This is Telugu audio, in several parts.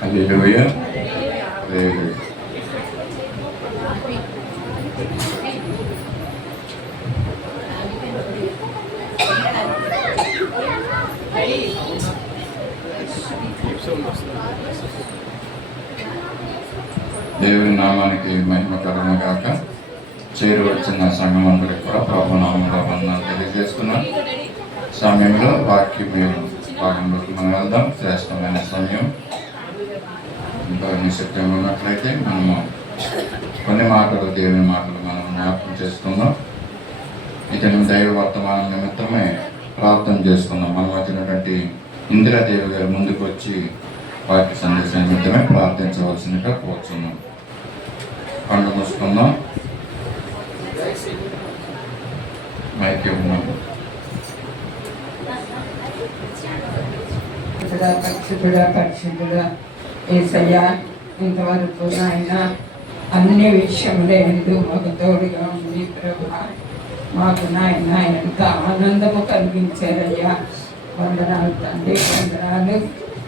హల్లెలూయా. దేవుని నామానికి మహిమ కలుగును గాక. చేరువచ్చిన సంఘం అందరికి కూడా ప్రభు నామంలో వందనాలు తెలియజేస్తున్నాం. సమయంలో వాక్యం భాగంలోకి మనం వెళ్దాం. శ్రేష్టమైన సమయం. ఇంకా నిశ్శబ్దంగా ఉన్నట్లయితే మనము కొన్ని మాటలు, దేవుని మాటలు మనం జ్ఞాపకం చేసుకుందాం. ఇతని దైవ వర్తమానం నిమిత్తమే ప్రార్థన చేసుకుందాం. మనం వచ్చినటువంటి ఇందిరాదేవి గారు ముందుకు వచ్చి వాక్య సందేశం నిమిత్తమే ప్రార్థించవలసిందిగా కోరుచున్నాం. కళ్ళు మూసుకుందాం. మైక్ ఇవ్వడం. పరిశుద్ధుడా యేసయ్యా, ఇంతవరకు నాయన అన్ని విషయంలో ఎందు మాకు తోడుగా ఉంది ప్రభా. మాకు నాయన ఎంత ఆనందము కలిగించారయ్యా. వందనాలు తండ్రి, వందనాలు.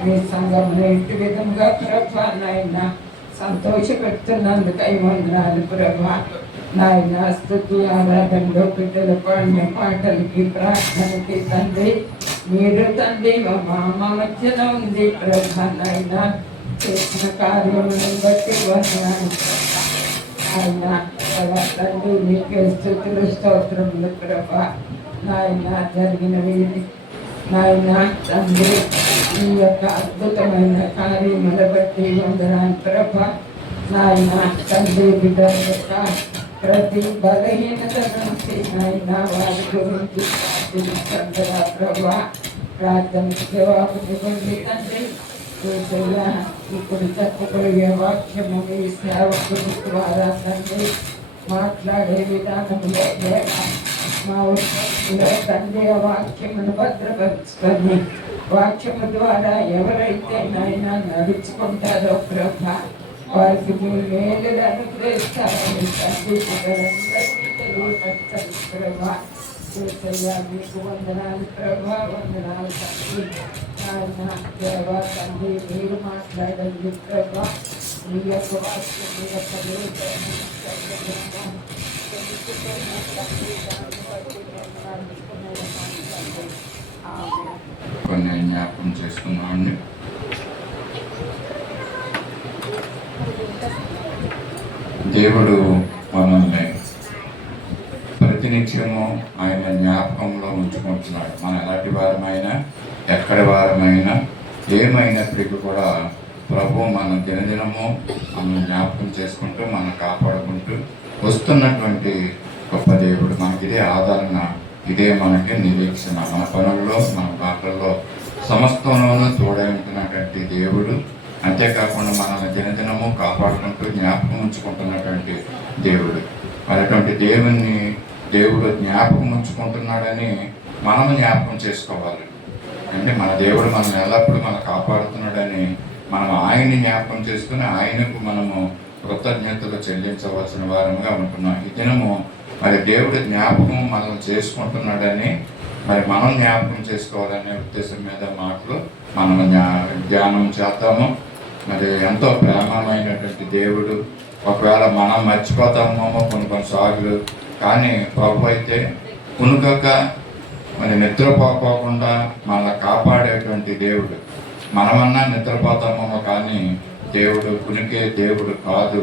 మీ సంఘంలో ఇంటి విధంగా ప్రభా నాయన సంతోషపెడుతున్నందుకై వందనాలు ప్రభా. నాయన స్తుతి ఆరాధనలో బిడ్డల పాడిన పాటలకి, ప్రార్థనకి తండ్రి మీరు తండ్రి మా మధ్యలో ఉంది ప్రభా. నాయన చేసిన కార్యములను బట్టి వందనాలు ఆయన తండ్రి. నీకే స్తుతులు, స్తోత్రములు ప్రభా. నాయన జరిగినవి నాయన తండ్రి ఈ యొక్క అద్భుతమైన కార్యముల బట్టి వందనాలు ప్రభా. నాయన తండ్రి బిడ్డల యొక్క ప్రతి బలహీనత నుంచి నాయన వారి గురించి ప్రార్థించండిరా ప్రభా. ప్రార్థనకు జవాబునివ్వండి తండ్రి. ఇప్పుడు చెప్పబోయే వాక్యము మీ సేవకుడి ద్వారా తండ్రి మాట్లాడే విధానంలో మా ఉద్యోగంలో తండ్రి ఆ వాక్యమును భద్రపరుచుకొని వాక్యము ద్వారా ఎవరైతే నాయన నడుచుకుంటారో ప్రభా వారికి మీరు మేలుగా అనుగ్రహిస్తారని తండ్రి తెలియపరచండి ప్రభా. మీకు వందనాలు ప్రభా, వందనాలు తండ్రి. ఆయన దేవా తండ్రి మీరు మాట్లాడండి ప్రభా. మీ యొక్క వాక్యం, మీ యొక్క కొన్ని జ్ఞాపకం చేసుకున్నామండి. దేవుడు మనల్ని ప్రతినిత్యము ఆయన జ్ఞాపకంలో ఉంచుకుంటున్నాడు. మనం ఎలాంటి వారమైనా, ఎక్కడి వారమైనా, ఏమైనప్పటికీ కూడా ప్రభు మన దినదినము మనం జ్ఞాపకం చేసుకుంటూ, మనం కాపాడుకుంటూ వస్తున్నటువంటి గొప్ప దేవుడు. మనకి ఇదే ఆదరణ, ఇదే మనకి నిరీక్షణ. మన పనుల్లో, మన పాటల్లో, సమస్తంలోనూ తోడై ఉంటున్నటువంటి దేవుడు. అంతేకాకుండా మనల్ని దినదినము కాపాడుకుంటూ జ్ఞాపకం ఉంచుకుంటున్నటువంటి దేవుడు. మరి అటువంటి దేవుడు జ్ఞాపకం ఉంచుకుంటున్నాడని మనం జ్ఞాపకం చేసుకోవాలి. అంటే మన దేవుడు మనల్ని ఎల్లప్పుడూ మనం కాపాడుతున్నాడని మనం ఆయన్ని జ్ఞాపకం చేసుకుని ఆయనకు మనము కృతజ్ఞతలు చెల్లించవలసిన వారంగా ఉంటున్నాం. ఈ దినము మరి దేవుడు జ్ఞాపకం మనం చేసుకుంటున్నాడని మరి మనం జ్ఞాపకం చేసుకోవాలనే ఉద్దేశం మీద మాటలు మనం ధ్యానం చేద్దాము. మరి ఎంతో ప్రేమమైనటువంటి దేవుడు. ఒకవేళ మనం మర్చిపోతామేమో కొన్నిసార్లు, కానీ ప్రభు అయితే కునుకక మరి నిద్రపోకుండా మనల్ని కాపాడేటువంటి దేవుడు. మనమన్నా నిద్రపోతామేమో కానీ దేవుడు కునికే దేవుడు కాదు.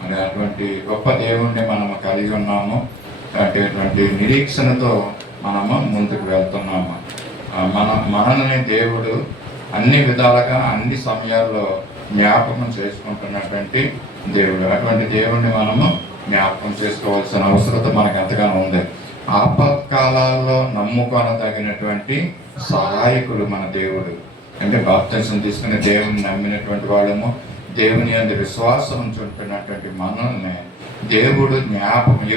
మరి అటువంటి గొప్ప దేవుణ్ణి మనము కలిగి ఉన్నాము. అటువంటి నిరీక్షణతో మనము ముందుకు వెళ్తున్నాము. మనల్ని దేవుడు అన్ని విధాలుగా, అన్ని సమయాల్లో జ్ఞాపకం చేసుకుంటున్నటువంటి దేవుడు. అటువంటి దేవుణ్ణి మనము జ్ఞాపకం చేసుకోవాల్సిన అవసరత మనకు ఎంతగానో ఉంది. ఆపత్కాలాల్లో నమ్ముకొనదగినటువంటి సహాయకులు మన దేవుడు. అంటే బాప్తిసం తీసుకుని దేవుని నమ్మినటువంటి వాళ్ళము, దేవుని యందు విశ్వాసం ఉంచుతున్నటువంటి మనల్ని దేవుడు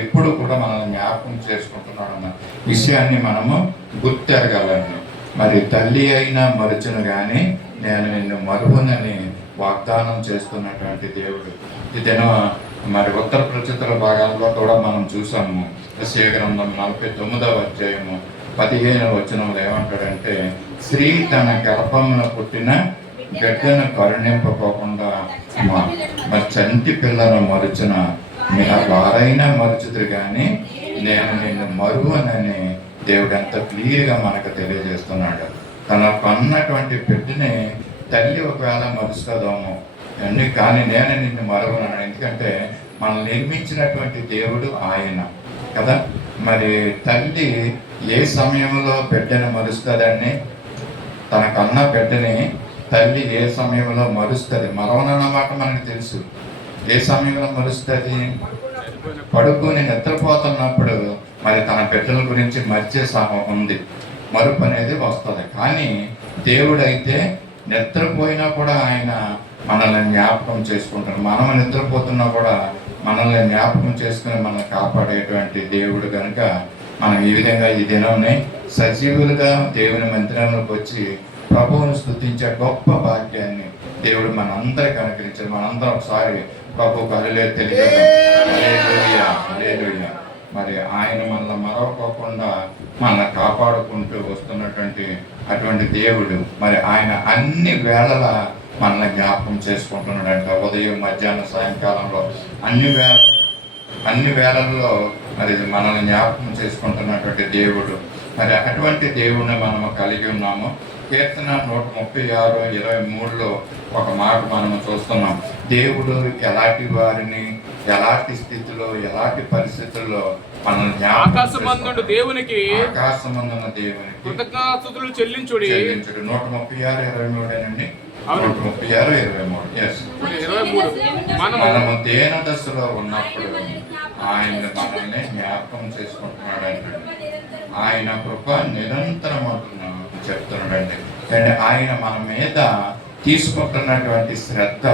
ఎప్పుడు కూడా మనల్ని జ్ఞాపకం చేసుకుంటున్నాడన్న విషయాన్ని మనము గుర్తెరగాలని. మరి తల్లి అయినా మరుచును కానీ నేను నిన్ను మరువనని వాగ్దానం చేస్తున్నటువంటి దేవుడు. ఇదేనో మరి ఉత్తర ప్రచుతుల భాగాల్లో కూడా మనం చూసాము. యెషయా గ్రంథం 49వ అధ్యాయము 15వ వచనంలో ఏమంటాడంటే, స్త్రీ తన గర్భమున పుట్టిన బిడ్డను కరుణింపకోకుండా మరి చంటి పిల్లను మరుచున మీరు వారైనా మరుచుదురు కానీ నేను నిన్ను మరువనని దేవుడు ఎంత క్లియర్గా మనకు తెలియజేస్తున్నాడు. తన కన్నటువంటి బిడ్డని తల్లి ఒకవేళ మరుస్తుందేమో అన్నీ, కానీ నేను నిన్ను మరువను. ఎందుకంటే మనం నిర్మించినటువంటి దేవుడు ఆయన కదా. మరి తల్లి ఏ సమయంలో బిడ్డను మరుస్తుందని, తన కన్న బిడ్డని తల్లి ఏ సమయంలో మరుస్తుంది? మరవనన్నమాట మనకు తెలుసు. ఏ సమయంలో మరుస్తుంది? పడుకుని నిద్రపోతున్నప్పుడు మరి తన బిడ్డల గురించి మరిచే ఉంది, మరుపు అనేది వస్తుంది. కానీ దేవుడైతే నిద్రపోయినా కూడా ఆయన మనల్ని జ్ఞాపకం చేసుకుంటాడు. మనం నిద్రపోతున్నా కూడా మనల్ని జ్ఞాపకం చేసుకుని మనల్ని కాపాడేటువంటి దేవుడు కనుక మనం ఈ విధంగా ఈ దినంని సజీవులుగా దేవుని మందిరంలోకి వచ్చి ప్రభువును స్తుతించే గొప్ప భాగ్యాన్ని దేవుడు మనందరికీ అనుగ్రహించారు. మనందరం ఒకసారి ప్రభువుకు హల్లెలూయా తెలియజేద్దాం. హల్లెలూయా, హల్లెలూయా. మరి ఆయన మనల్ని మరవకోకుండా మనల్ని కాపాడుకుంటూ వస్తున్నటువంటి అటువంటి దేవుడు, మరి ఆయన అన్ని వేళల మనల్ని జ్ఞాపకం చేసుకుంటున్నాడంట. ఉదయం, మధ్యాహ్నం, సాయంకాలంలో అన్ని వేళల్లో మరి మనల్ని జ్ఞాపకం చేసుకుంటున్నటువంటి దేవుడు. మరి అటువంటి దేవుడిని మనము కలిగి ఉన్నాము. కీర్తన 136:23లో ఒక మాట మనము చూస్తున్నాం. దేవుడు ఎలాంటి వారిని ఎలాంటి స్థితిలో ఎలాంటి పరిస్థితుల్లో మనల్ని ఆకాశమందున్న దేవునికి కృతజ్ఞతాస్తుతులు చెల్లించుడి. 136:23 136:23. మనము దేన దశలో ఉన్నప్పుడు ఆయన మనల్ని జ్ఞాపకం చేసుకుంటున్నాడు అంటే ఆయన కృప నిరంతరం చెప్తున్నాడండి. అంటే ఆయన మన మీద తీసుకుంటున్నటువంటి శ్రద్ధ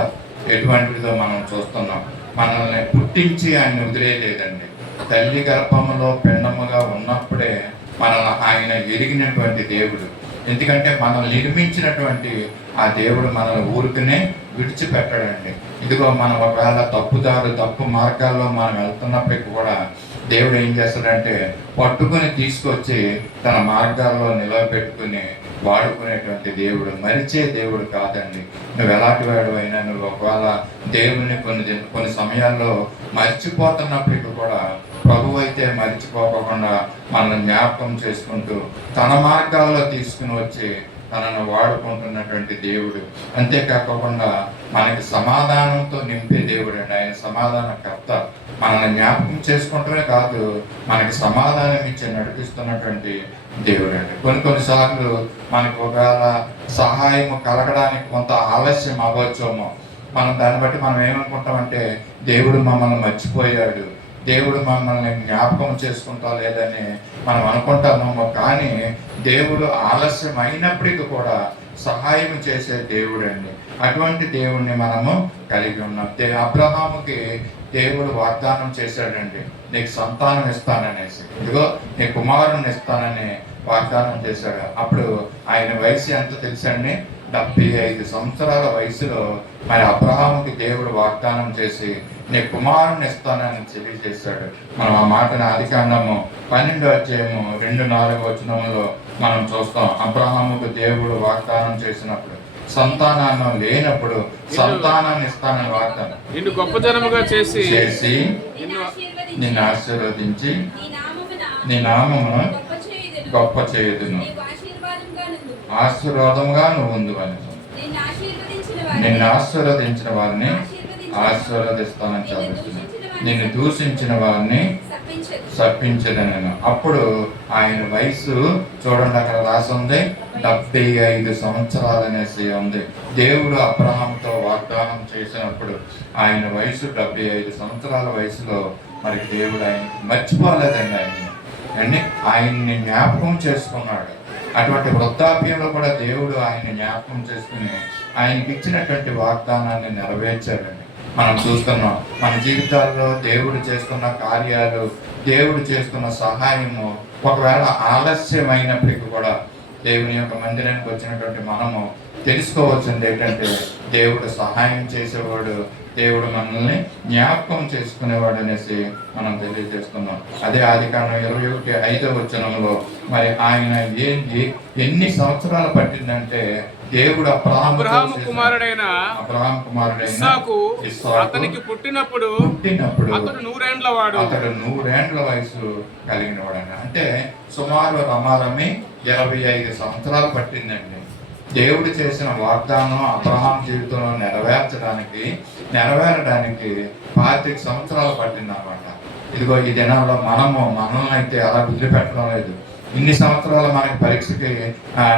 ఎటువంటిదో మనం చూస్తున్నాం. మనల్ని పుట్టించి ఆయన వదిలేయలేదండి. తల్లి గర్భములో పిండముగా ఉన్నప్పుడే మనల్ని ఆయన ఎరిగినటువంటి దేవుడు. ఎందుకంటే మనల్ని నిర్మించినటువంటి ఆ దేవుడు మనల్ని ఊరికనే విడిచిపెట్టాడండి. ఇదిగో మనం ఒకవేళ తప్పు మార్గాల్లో మనం వెళ్తున్నప్పటికీ కూడా దేవుడు ఏం చేస్తాడంటే పట్టుకుని తీసుకొచ్చి తన మార్గాల్లో నిలవబెట్టుకుని వాడుకునేటువంటి దేవుడు, మరిచే దేవుడు కాదండి. నువ్వు ఎలాంటి వాడు అయినా, నువ్వు ఒకవేళ దేవుడిని కొన్ని సమయాల్లో మర్చిపోతున్నప్పటికీ కూడా ప్రభువు అయితే మర్చిపోకుండా మనల్ని జ్ఞాపకం చేసుకుంటూ తన మార్గాల్లో తీసుకుని వచ్చి తనను వాడుకుంటున్నటువంటి దేవుడు. అంతేకాకుండా మనకి సమాధానంతో నింపే దేవుడు అండి. ఆయన సమాధానకర్త. మనల్ని జ్ఞాపకం చేసుకుంటమే కాదు, మనకి సమాధానం ఇచ్చి నడిపిస్తున్నటువంటి దేవుడు అండి. కొన్నిసార్లు మనకు ఒకవేళ సహాయం కలగడానికి కొంత ఆలస్యం అవ్వచ్చేమో. మనం దాన్ని బట్టి మనం ఏమనుకుంటామంటే దేవుడు మమ్మల్ని మర్చిపోయాడు, దేవుడు మమ్మల్ని జ్ఞాపకం చేసుకుంటా లేదని మనం అనుకుంటామేమో. కానీ దేవుడు ఆలస్యం అయినప్పటికీ కూడా సహాయం చేసే దేవుడు అండి. అటువంటి దేవుడిని మనము కలిగి ఉన్నాం. అబ్రహాముకి దేవుడు వాగ్దానం చేశాడండి, నీకు సంతానం ఇస్తాననేసి. ఇదిగో నీ కుమారుని ఇస్తానని వాగ్దానం చేశాడు. అప్పుడు ఆయన వయసు ఎంత తెలుసండి? 75 సంవత్సరాల వయసులో మరి అబ్రహాముకి దేవుడు వాగ్దానం చేసి నీ కుమారుని ఇస్తానని తెలియజేశాడు. మనం ఆ మాటను ఆదికాండము 12:2-4 మనం చూస్తాం. అబ్రహాముకు దేవుడు వాగ్దానం చేసినప్పుడు, సంతానాన్ని లేనప్పుడు సంతానాన్ని ఇస్తానని వాగ్దానం నిన్ను గొప్ప జనముగా చేసి నిన్ను ఆశీర్వదించి నీ నామమును గొప్ప చేయుదును, ఆశీర్వాదంగా నువ్వు ఉందువని. నిన్ను ఆశీర్వదించిన వారిని ఆశీర్వదిస్తానని చదువుతున్నాను, నిన్ను దూషించిన వారిని శపించదనను. అప్పుడు ఆయన వయసు చూడండి, అక్కడ రాసి ఉంది 75 సంవత్సరాలు అనేసి ఉంది. దేవుడు అబ్రహాంతో వాగ్దానం చేసినప్పుడు ఆయన వయసు 75 సంవత్సరాల వయసులో మరి దేవుడు ఆయన మర్చిపోలేదండి. ఆయన్ని జ్ఞాపకం చేసుకున్నాడు. అటువంటి వృద్ధాప్యంలో కూడా దేవుడు ఆయన్ని జ్ఞాపకం చేసుకుని ఆయనకి ఇచ్చినటువంటి వాగ్దానాన్ని నెరవేర్చాడండి. మనం చూస్తున్నాం మన జీవితాల్లో దేవుడు చేస్తున్న కార్యాలు, దేవుడు చేస్తున్న సహాయము ఒకవేళ ఆలస్యమైనప్పటికీ కూడా దేవుని యొక్క మందిరానికి వచ్చినటువంటి మనము తెలుసుకోవాల్సింది ఏంటంటే దేవుడు సహాయం చేసేవాడు, దేవుడు మనల్ని జ్ఞాపకం చేసుకునేవాడు అనేసి మనం తెలియజేస్తున్నాం. అదే ఆదికాండం 21:5 మరి ఆయన ఎన్ని సంవత్సరాలు పట్టిందంటే దేవుడు అబ్రహాము కుమారుడైన ఇస్సాకు అతనికి పుట్టినప్పుడు అతడు 100 ఏండ్ల వాడు. అతడు 100 ఏండ్ల వయసు కలిగిన వాడు. అంటే సుమారు రమారమి 25 సంవత్సరాలు పట్టిందండి దేవుడు చేసిన వాగ్దానం అబ్రహాం జీవితంలో నెరవేరడానికి 25 సంవత్సరాలు పట్టింది అన్నమాట. ఇదిగో ఈ దినాల్లో మనల్ని అయితే అలా వదిలిపెట్టడం లేదు. ఇన్ని సంవత్సరాలు మనకి పరీక్షకి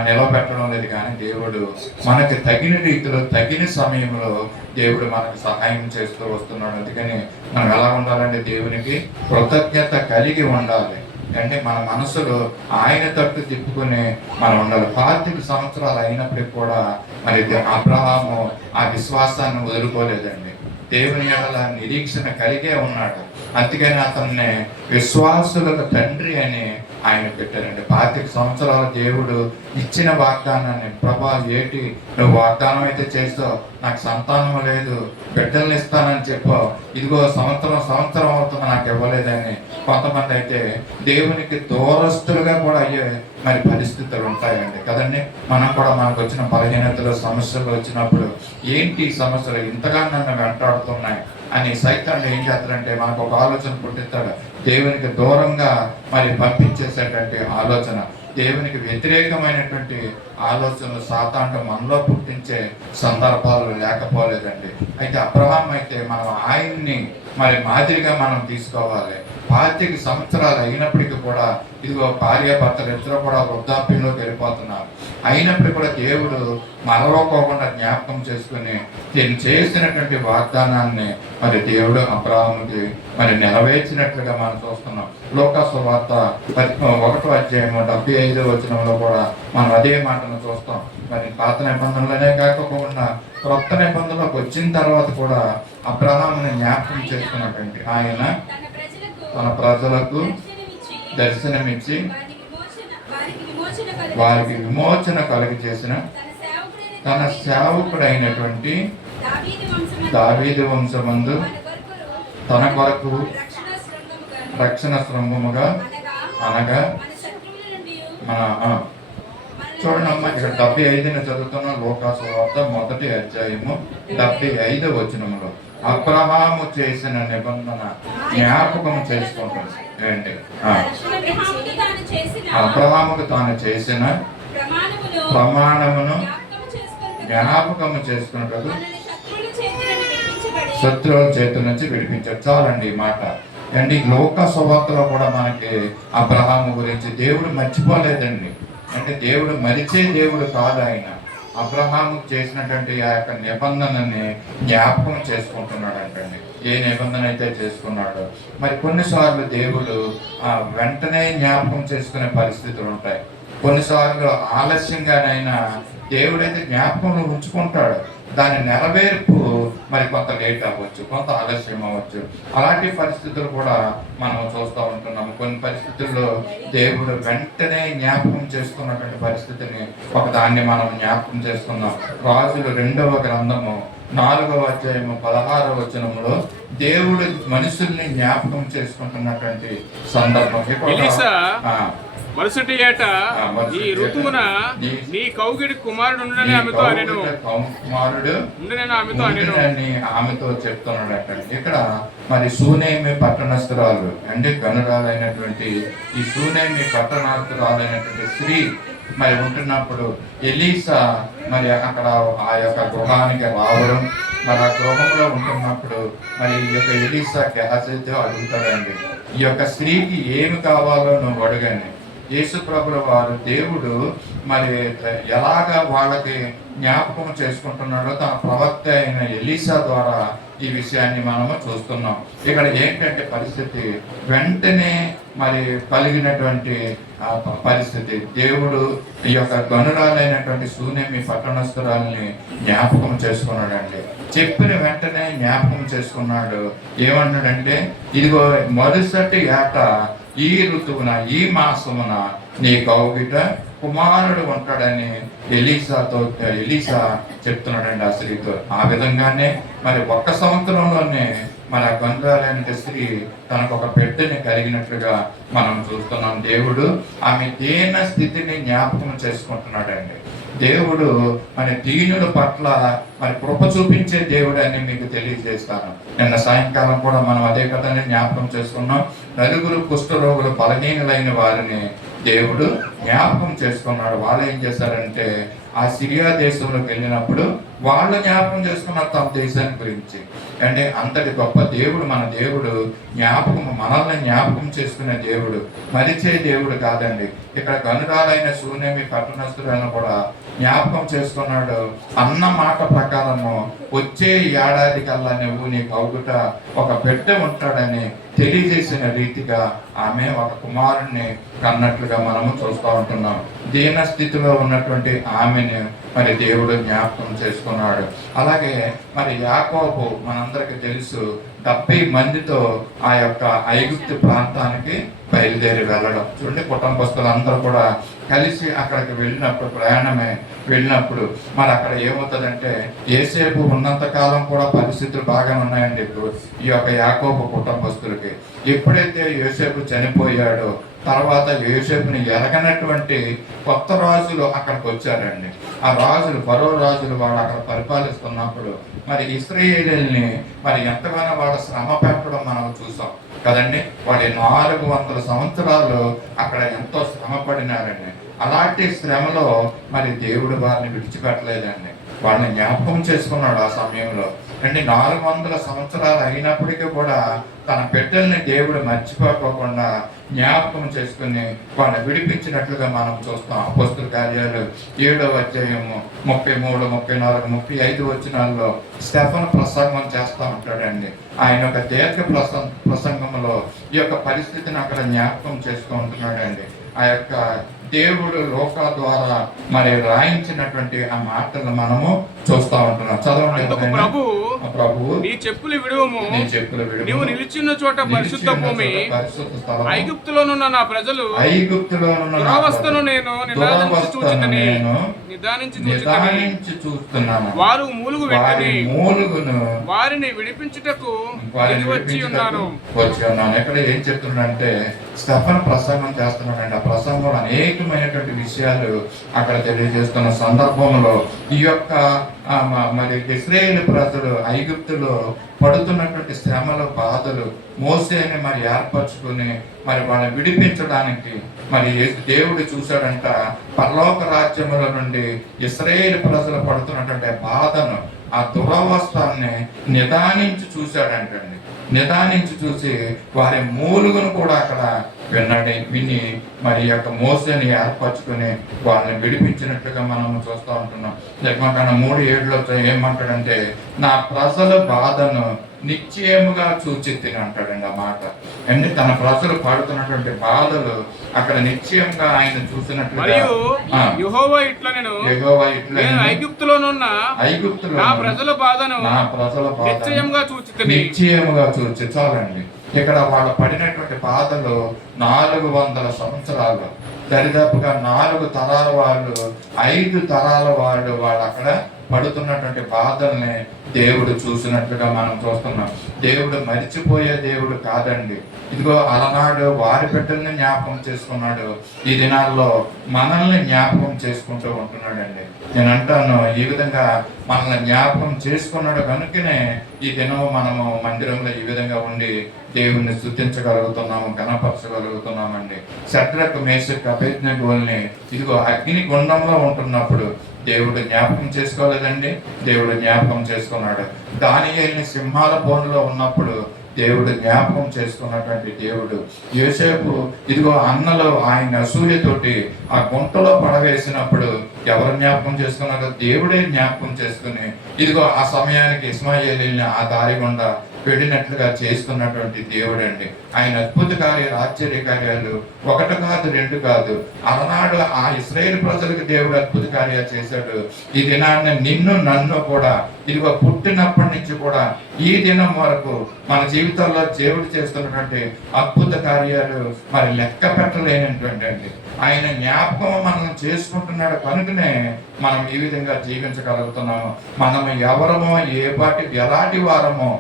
నిలబెట్టడం లేదు, కానీ దేవుడు మనకి తగిన రీతిలో తగిన సమయంలో దేవుడు మనకు సహాయం చేస్తూ వస్తున్నాడు. అందుకని మనం ఎలా ఉండాలంటే దేవునికి కృతజ్ఞత కలిగి ఉండాలి. అంటే మన మనసులో ఆయన తట్టు తిప్పుకుని మనం ఉండాలి. 25 సంవత్సరాలు అయినప్పటికీ కూడా మరి అబ్రహాము ఆ విశ్వాసాన్ని వదులుకోలేదండి. దేవుని ఎడల నిరీక్షణ కలిగే ఉన్నాడు. అందుకని అతన్ని విశ్వాసులకు తండ్రి అని ఆయన పెట్టారండి. 25 సంవత్సరాల దేవుడు ఇచ్చిన వాగ్దానాన్ని, ప్రభా ఏంటి నువ్వు వాగ్దానం అయితే చేస్తావు, నాకు సంతానం లేదు, బిడ్డల్ని ఇస్తానని చెప్పావు, ఇదిగో సంవత్సరం అవుతుంది నాకు ఇవ్వలేదని కొంతమంది అయితే దేవునికి దూరస్తులుగా కూడా అయ్యే మరి పరిస్థితులు ఉంటాయండి కదండి. మనం కూడా మనకు వచ్చిన బలహీనతలు సమస్యలు వచ్చినప్పుడు ఏంటి సమస్యలు ఇంతగా నన్ను వెంటాడుతున్నాయి అని సైతాన్ని ఏం చేస్తాడంటే మనకు ఒక ఆలోచన పుట్టిస్తాడు. దేవునికి దూరంగా మరి పంపించేసేటువంటి ఆలోచన, దేవునికి వ్యతిరేకమైనటువంటి ఆలోచనలు సాతాను మనలో పుట్టించే సందర్భాలు లేకపోలేదండి. అయితే అబ్రహాం అయితే మనం ఆయన్ని మరి మాదిరిగా మనం తీసుకోవాలి. 25 సంవత్సరాలు అయినప్పటికీ కూడా ఇదిగో భార్యాభర్తలు ఇద్దరు కూడా వృద్ధాప్యంలోకి వెళ్ళిపోతున్నారు. అయినప్పటికీ కూడా దేవుడు మరవకోకుండా జ్ఞాపకం చేసుకుని నేను చేసినటువంటి వాగ్దానాన్ని మరి దేవుడు అబ్రహాముకి మరి నెరవేర్చినట్లుగా మనం చూస్తున్నాం. లోకాసు వార్త 1:75 కూడా మనం అదే మాటను చూస్తాం. మరి పాత నిబంధనలనే కాకుండా క్రొత్త నిబంధనలోకి వచ్చిన తర్వాత కూడా అబ్రహాముని జ్ఞాపకం చేసుకున్నటువంటి ఆయన తన ప్రజలకు దర్శనమిచ్చి వారికి విమోచన కలిగి చేసిన తన సేవకుడైనటువంటి దావీదు వంశమందు తన కొరకు రక్షణ శృంగముగా అనగా మన చూడండి అమ్మ, ఇక్కడ 75 చదువుతున్న లోకాసు వార్త 1:75 అబ్రహాము చేసిన నిబంధన జ్ఞాపకం చేసుకుంటుంది. ఏంటి? అబ్రహాముకు తాను చేసిన ప్రమాణమును జ్ఞాపకము చేసుకున్నట్టు శత్రువుల చేతుల నుంచి విడిపించారు. చాలండి ఈ మాట. అండ్ ఈ లోక సువార్తలో కూడా మనకి అబ్రహాము గురించి దేవుడు మర్చిపోలేదండి. అంటే దేవుడు మరిచే దేవుడు కాదు. ఆయన అబ్రహాము చేసినటువంటి ఆ యొక్క నిబంధనని జ్ఞాపకం చేసుకుంటున్నాడు అంటండి. ఏ నిబంధన అయితే చేసుకున్నాడో మరి కొన్నిసార్లు దేవుడు వెంటనే జ్ఞాపకం చేసుకునే పరిస్థితులు ఉంటాయి. కొన్నిసార్లు ఆలస్యంగానైనా దేవుడైతే జ్ఞాపకంలో ఉంచుకుంటాడు. దాని నెరవేర్పు మరి కొంత లేట్ అవ్వచ్చు, కొంత ఆలస్యం అవ్వచ్చు. అలాంటి పరిస్థితులు కూడా మనం చూస్తూ ఉంటున్నాము. కొన్ని పరిస్థితుల్లో దేవుడు వెంటనే జ్ఞాపకం చేసుకున్నటువంటి పరిస్థితిని ఒకదాన్ని మనం జ్ఞాపకం చేసుకున్నాం. రాజులు 2వ గ్రంథము 4వ అధ్యాయము 16వ వచనంలో దేవుడు మనుషుల్ని జ్ఞాపకం చేసుకుంటున్నటువంటి సందర్భం. మరుసటి ఏట ఈ ఋతువున నీ కౌగిడి కుమారుడు ఉండని ఆమెతో అనెను. ఆమెతో చెప్తున్నాడు అక్కడ. ఇక్కడ మరి సూనేమి పట్టణస్థురాలు అంటే గనురాలైనటువంటి ఈ సూనేమి పట్టణస్థురాలైనటువంటి స్త్రీ మరి ఉంటున్నప్పుడు ఎలీసా మరి అక్కడ ఆ యొక్క గృహానికి రావడం, మరి ఆ గృహంలో ఉంటున్నప్పుడు మరి ఈ యొక్క ఎలీసా గెహజీతో అడుగుతాడండి, ఈ యొక్క స్త్రీకి ఏమి కావాలో నువ్వు అడగని. యేసు ప్రభుల వారు దేవుడు మరి ఎలాగా వాళ్ళకి జ్ఞాపకం చేసుకుంటున్నాడో తన ప్రవక్త అయిన ఎలీసా ద్వారా ఈ విషయాన్ని మనము చూస్తున్నాం. ఇక్కడ ఏంటంటే పరిస్థితి వెంటనే మరి కలిగినటువంటి పరిస్థితి. దేవుడు ఈ యొక్క గనురాలైనటువంటి సూనేమి పట్టణస్థురాలని జ్ఞాపకం చేసుకున్నాడండి. చెప్పిన వెంటనే జ్ఞాపకం చేసుకున్నాడు. ఏమన్నాడంటే, ఇదిగో మరుసటి ఏట ఈ ఋతువున ఈ మాసమున నీ కౌగిట కుమారుడు ఉంటాడని ఎలీసా చెప్తున్నాడండి ఆ స్త్రీతో. ఆ విధంగానే మరి ఒక్క సంవత్సరంలోనే మన గంగాలైన స్త్రీ తనకు ఒక బిడ్డని కలిగినట్లుగా మనం చూస్తున్నాం. దేవుడు ఆమె దీన స్థితిని జ్ఞాపకం చేసుకుంటున్నాడండి. దేవుడు మన దీనుల పట్ల మరి కృప చూపించే దేవుడు అని మీకు తెలియజేస్తాను. నిన్న సాయంకాలం కూడా మనం అదే కథని జ్ఞాపకం చేసుకున్నాం. నలుగురు కుష్ఠరోగులు బలహీనులైన వారిని దేవుడు జ్ఞాపకం చేసుకున్నాడు. వాళ్ళు ఏం చేశారంటే ఆ సిరియా దేశంలోకి వెళ్ళినప్పుడు వాళ్ళు జ్ఞాపకం చేసుకున్నారు తమ దేశాన్ని గురించి. అంటే అంతటి గొప్ప దేవుడు మన దేవుడు. మనల్ని జ్ఞాపకం చేసుకునే దేవుడు, మరిచే దేవుడు కాదండి. ఇక్కడ గనురాలైన శూన్యమి పట్టణస్తులను కూడా జ్ఞాపకం చేసుకున్నాడు. అన్న మాట ప్రకారము వచ్చే ఏడాది కల్లా నువ్వు నీ కౌగుట ఒక బిడ్డ ఉంటాడని తెలియజేసిన రీతిగా ఆమె ఒక కుమారుణ్ణి కన్నట్లుగా మనము చూస్తూ ఉంటున్నాం. దీన స్థితిలో ఉన్నటువంటి ఆమెను మరి దేవుడు జ్ఞాపకం చేసుకున్నాడు. అలాగే మరి యాకోబు మనందరికీ తెలుసు 70 మందితో ఆ యొక్క ఐగుప్తు ప్రాంతానికి బయలుదేరి వెళ్ళడం. చూడండి, కుటుంబస్తులందరూ కూడా కలిసి అక్కడికి వెళ్ళినప్పుడు మరి అక్కడ ఏమవుతుందంటే యోసేపు ఉన్నంత కాలం కూడా పరిస్థితులు బాగానే ఉన్నాయండి. ఈ యొక్క యాకోబు కుటుంబస్తులకి ఎప్పుడైతే యోసేపు చనిపోయాడో తర్వాత యోసేపుని ఎరగనటువంటి కొత్త రాజులు అక్కడికి వచ్చారండి. ఆ రాజులు ఫరో రాజులు వాళ్ళు అక్కడ పరిపాలిస్తున్నప్పుడు మరి ఇశ్రాయేలీయుల్ని మరి ఎంతగానో వాళ్ళ శ్రమ పెట్టడం మనం చూసాం కదండి. వాడి 400 సంవత్సరాలు అక్కడ ఎంతో శ్రమ పడినారండి. అలాంటి శ్రమలో మరి దేవుడు వారిని విడిచిపెట్టలేదండి. వాళ్ళని జ్ఞాపకం చేసుకున్నాడు ఆ సమయంలో. 400 సంవత్సరాలు అయినప్పటికీ కూడా తన బిడ్డల్ని దేవుడు మర్చిపోకుండా జ్ఞాపకం చేసుకుని వాళ్ళని విడిపించినట్లుగా మనం చూస్తాం. అపోస్తుల కార్యాలు 7వ అధ్యాయము 33, 34, 35 వచనాల్లో స్టెఫెను ప్రసంగం చేస్తూ ఉంటాడండి. ఆయన ఒక దీర్ఘ ప్రసంగంలో ఈ యొక్క పరిస్థితిని అక్కడ జ్ఞాపకం చేస్తూ ఉంటున్నాడండి. ఆ యొక్క దేవుడు లోక ద్వారా మరి రాయించినటువంటి ఆ మాటలను మనము చూస్తూ ఉంటున్నాం. చదవండి. ప్రభు నీ చెప్పులు విడువము, నీవు నిలిచిన చోట పరిశుద్ధ భూమి, ఐగుప్తులోనున్న నా ప్రజలు దురవస్థను నేను నిదానించి చూస్తున్నాను. వారు మూలుగు వెంటనే వారిని విడిపించుటకు వచ్చి ఉన్నాను. ఇక్కడ ఏం చెప్తున్నాడంటే స్టెఫెను ప్రసంగం చేస్తున్నాడండి. ఆ ప్రసంగంలో అనేకమైనటువంటి విషయాలు అక్కడ తెలియజేస్తున్న సందర్భంలో ఈ యొక్క మరి ఇశ్రాయేలు ప్రజలు ఐగుప్తులో పడుతున్నటువంటి శ్రమలు, బాధలు మోసేని మరి ఏర్పరచుకుని మరి వాళ్ళని విడిపించడానికి మరి దేవుడు చూశాడంట. పరలోక రాజ్యముల నుండి ఇశ్రాయేలు ప్రజలు పడుతున్నటువంటి బాధను, ఆ దురవస్థాన్ని నిదానించి చూశాడంటండి. నిదానించి చూసి వారి మూలుగును కూడా అక్కడ విని మరి యొక్క మోసేని ఏర్పరచుకుని వాళ్ళని విడిపించినట్లుగా మనము చూస్తూ ఉంటున్నాం. లేకపోతే 3:7 ఏమంటాడంటే నా ప్రజల బాధను నిశ్చయముగా చూచితిని అంటాడండి. ఆ మాట అంటే తన ప్రజలు పడుతున్నటువంటి బాధలు అక్కడ నిశ్చయంగా ఆయన చూసినట్లుగా యెహోవా ఇట్లా ఐగుప్తులో నా ప్రజల బాధను నిశ్చయముగా చూచి. చాలండి. ఇక్కడ వాళ్ళు పడినటువంటి బాధలు 400 సంవత్సరాలు, దరిదాపుగా 4 తరాల వాళ్ళు, 5 తరాల వాళ్ళు అక్కడ పడుతున్నటువంటి బాధల్ని దేవుడు చూసినట్లుగా మనం చూస్తున్నాం. దేవుడు మరిచిపోయే దేవుడు కాదండి. ఇదిగో అలనాడు వారి బిడ్డల్ని జ్ఞాపకం చేసుకున్నాడు. ఈ దినాల్లో మనల్ని జ్ఞాపకం చేసుకుంటూ ఉంటున్నాడండి. నేను అంటాను, ఈ విధంగా మనల్ని జ్ఞాపకం చేసుకున్నాడు కనుకనే ఈ దినం మనము మందిరంలో ఈ విధంగా ఉండి దేవుణ్ణి స్తుతించగలుగుతున్నాము, గణపరచగలుగుతున్నామండి. షడ్రకు, మేషకు, అబేద్నెగోల్ని ఇదిగో అగ్ని గుండంలో ఉంటున్నప్పుడు దేవుడు జ్ఞాపకం చేసుకోలేదండి. దేవుడు జ్ఞాపకం చేసుకున్నాడు. దానియేలుని సింహాల బోనులో ఉన్నప్పుడు దేవుడు జ్ఞాపకం చేసుకున్నటువంటి దేవుడు. యోసేపు ఇదిగో అన్నలు ఆయన అసూయతోటి ఆ గుంటలో పడవేసినప్పుడు ఎవరు జ్ఞాపకం చేసుకున్నారో దేవుడే జ్ఞాపకం చేసుకుని ఇదిగో ఆ సమయానికి ఇస్మాయేలీని ఆ దారి గుండా పెట్టినట్లుగా చేస్తున్నటువంటి దేవుడు అండి. ఆయన అద్భుత కార్యాలు, ఆశ్చర్య కార్యాలు 1 కాదు 2 కాదు. అలనాడు ఆ ఇశ్రాయేలు ప్రజలకు దేవుడు అద్భుత కార్యాలు చేశాడు. ఈ దినాన్ని నిన్ను నన్ను కూడా ఇదిగో పుట్టినప్పటి నుంచి కూడా ఈ దినం వరకు మన జీవితంలో దేవుడు చేస్తున్నటువంటి అద్భుత కార్యాలు మరి లెక్క పెట్టలేనటువంటి అండి. ఆయన జ్ఞాపకం మనం చేసుకుంటున్నాడు కనుకనే మనం ఈ విధంగా జీవించగలుగుతున్నాము. మనం ఎవరమో, ఎలాంటి వారమో,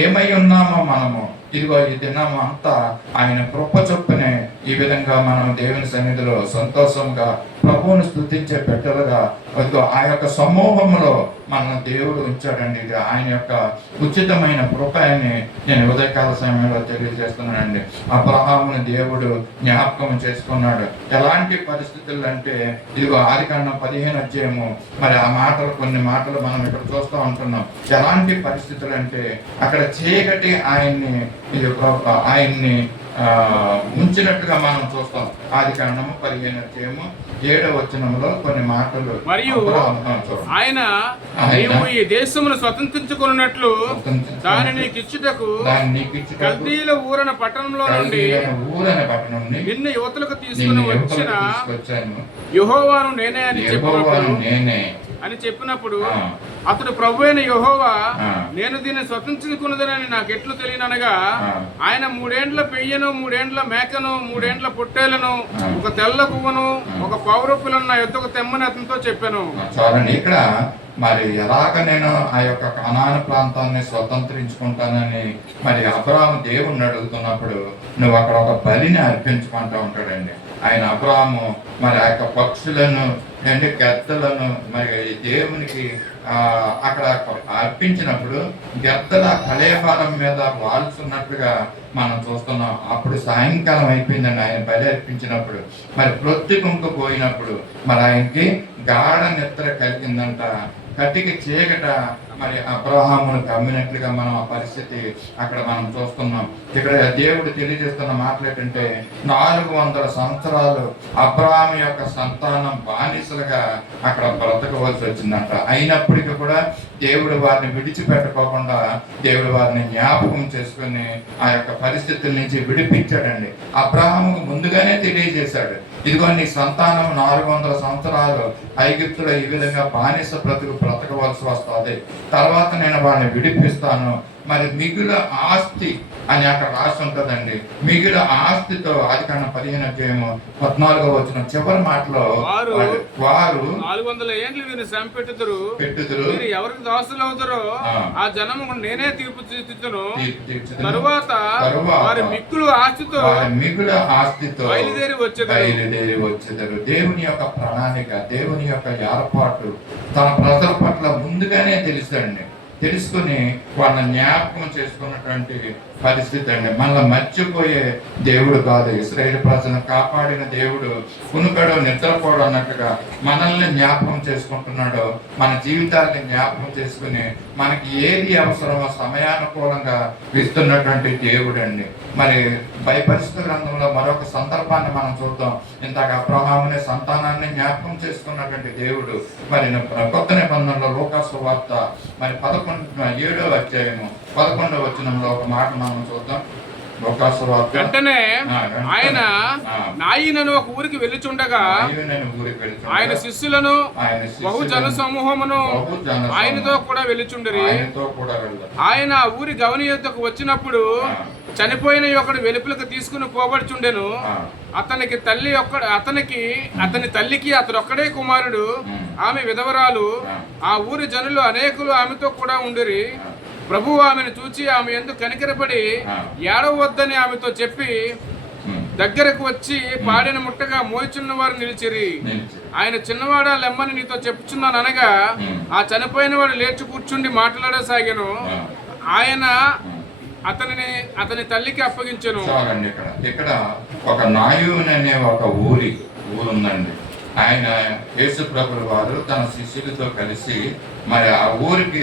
ఏమై ఉన్నామో మనము ఇదిగో ఈ దినం అంతా ఆయన కృప చొప్పునే ఈ విధంగా మనం దేవుని సన్నిధిలో సంతోషంగా ప్రభువును స్తుతించే బిడ్డలుగా ఆ యొక్క సమూహంలో మన దేవుడు ఉంచాడండి. ఇది ఆయన యొక్క ఉచితమైన కృప అని నేను ఉదయకాల సమయంలో తెలియజేస్తున్నానండి. అబ్రహాముని దేవుడు జ్ఞాపకం చేసుకున్నాడు. ఎలాంటి పరిస్థితులు అంటే ఇదిగో ఆదికాండం 15 అధ్యాయము మరి ఆ మాటలు, కొన్ని మాటలు మనం ఇక్కడ చూస్తూ ఉంటున్నాం. ఎలాంటి పరిస్థితులు అంటే అక్కడ చీకటి ఆయన్ని ఉంచినట్టుగా మనం చూస్తాం. ఆదికాండము 15 అధ్యాయము 7వ వచనంలో కొన్ని మాటలు. మరియు ఆయన నీవు ఈ దేశమును స్వతంత్రించుకున్నట్లు దానిని నీకిచ్చుటకు కల్దీల ఊరన పట్టణంలో నుండి నిన్ను యువతులకు తీసుకుని వచ్చాను యెహోవాను నేనే అని చెప్పినప్పుడు అతడు ప్రభు అయిన యెహోవా నేను దీన్ని స్వతంత్రించుకున్నదని నాకు ఎట్లు తెలియననగా ఆయన 3 ఏండ్ల పెయ్యను, 3 ఏండ్ల మేకను, 3 ఏండ్ల పొట్టేలను, ఒక తెల్ల పువ్వును, ఒక పౌరపులను నా యొద్దకు తెమ్మని అతనితో చెప్పాను. చూడండి, ఇక్కడ మరి ఎలాగ నేను ఆ యొక్క కనాను ప్రాంతాన్ని స్వతంత్రించుకుంటానని మరి అబ్రాహాము దేవుణ్ణి అడుగుతున్నప్పుడు నువ్వు అక్కడ ఒక బలిని అర్పించుకుంటూ ఉంటాడండి. ఆయన అబ్రాహాము మరి ఆ యొక్క పక్షులను గద్దలను మరి దేవునికి అక్కడ అర్పించినప్పుడు గద్దల కళేపాలం మీద వాల్చున్నట్లుగా మనం చూస్తున్నాం. అప్పుడు సాయంకాలం అయిపోయిందండి. ఆయన బలి అర్పించినప్పుడు మరి ప్రొత్తుకుంటూ పోయినప్పుడు మరి ఆయనకి గాఢ నిద్ర కలిగిందంట. కటికి చీకట మరి అబ్రహామును కమ్మినట్లుగా మనం ఆ పరిస్థితి అక్కడ మనం చూస్తున్నాం. ఇక్కడ దేవుడు తెలియజేస్తున్న మాటలు ఏంటంటే 400 సంవత్సరాలు అబ్రహాము యొక్క సంతానం బానిసలుగా అక్కడ బ్రతకవలసి వచ్చిందంట. అయినప్పటికీ కూడా దేవుడు వారిని విడిచిపెట్టుకోకుండా దేవుడు వారిని జ్ఞాపకం చేసుకుని ఆ యొక్క పరిస్థితుల నుంచి విడిపించాడండి. అబ్రహాముకు ముందుగానే తెలియజేశాడు, ఇదిగో నీ సంతానం 400 సంవత్సరాలు ఐగుప్తులో ఈ విధంగా బానిస బ్రతకవలసి వస్తుంది, తర్వాత నేను వారిని విడిపిస్తాను. మరి మిగుల ఆస్తి అని అక్కడ రాసి ఉంటుందండి. మిగుల ఆస్తితో ఆదికాండం 15 అధ్యాయము 14వ వచనం చివరి మాటలో వారు 400 ఏండ్లు వీరిని సంపెట్టుదురు, ఎవరికి దాసులు అవుతారో ఆ జనము నేనే తీర్పు తీర్చును. తరువాత వారి మిగుల ఆస్తితో బయలుదేరి వచ్చేదారు. దేవుని యొక్క ప్రణాళిక, దేవుని యొక్క ఏర్పాటు తన ప్రజల పట్ల ముందుగానే తెలుసుకుని వాళ్ళని జ్ఞాపకం చేసుకున్నటువంటి పరిస్థితి అండి. మనల్ని మర్చిపోయే దేవుడు కాదు. ఇశ్రాయేలు ప్రజలను కాపాడిన దేవుడు కునుకడు నిద్రపోడు అన్నట్టుగా మనల్ని జ్ఞాపకం చేసుకుంటున్నాడు. మన జీవితాన్ని జ్ఞాపకం చేసుకుని మనకి ఏది అవసరమో సమయానుకూలంగా ఇస్తున్నటువంటి దేవుడు అండి. మరి పరిశుద్ధ గ్రంథంలో మరొక సందర్భాన్ని మనం చూద్దాం. ఇంతగా అబ్రహాముని సంతానాన్ని జ్ఞాపకం చేసుకున్నటువంటి దేవుడు మరి కొత్త నిబంధనలో లూకా సువార్త మరి 7వ అధ్యాయము 11వ వచనంలో ఒక మాట మనం చూద్దాం. వెంటనే ఆయన నాయనను ఒక ఊరికి వెళ్ళుచుండగా ఆయన శిష్యులను బహు జన సమూహమును ఆయనతో కూడా వెళ్ళుచుండరి. ఆయన ఊరి గవని యొద్దకు వచ్చినప్పుడు చనిపోయిన ఒకడు వెలుపులకు తీసుకుని పోబడుచుండెను. అతని తల్లికి అతడు ఒక్కడే కుమారుడు, ఆమె విధవరాలు. ఆ ఊరి జనులు అనేకులు ఆమెతో కూడా ఉండిరి. ప్రభువు ఆమెను చూచి ఆమె ఎందుకు కనికరపడి ఏడవద్దని ఆమెతో చెప్పి దగ్గరకు వచ్చి పాడిన ముట్టగా మోయిచున్న వారు నిలిచిరి. ఆయన చిన్నవాడా లెమ్మని నీతో చెప్పుచున్నాను అనగా ఆ చనిపోయిన వాడు లేచి కూర్చుండి మాట్లాడసాగాను. ఆయన అతని తల్లికి అప్పగించెను. ఇక్కడ ఒక నాయుని అనే ఒక ఊరు ఉందండి. ఆయన యేసు ప్రభువు వారు తన శిష్యులతో కలిసి మరి ఆ ఊరికి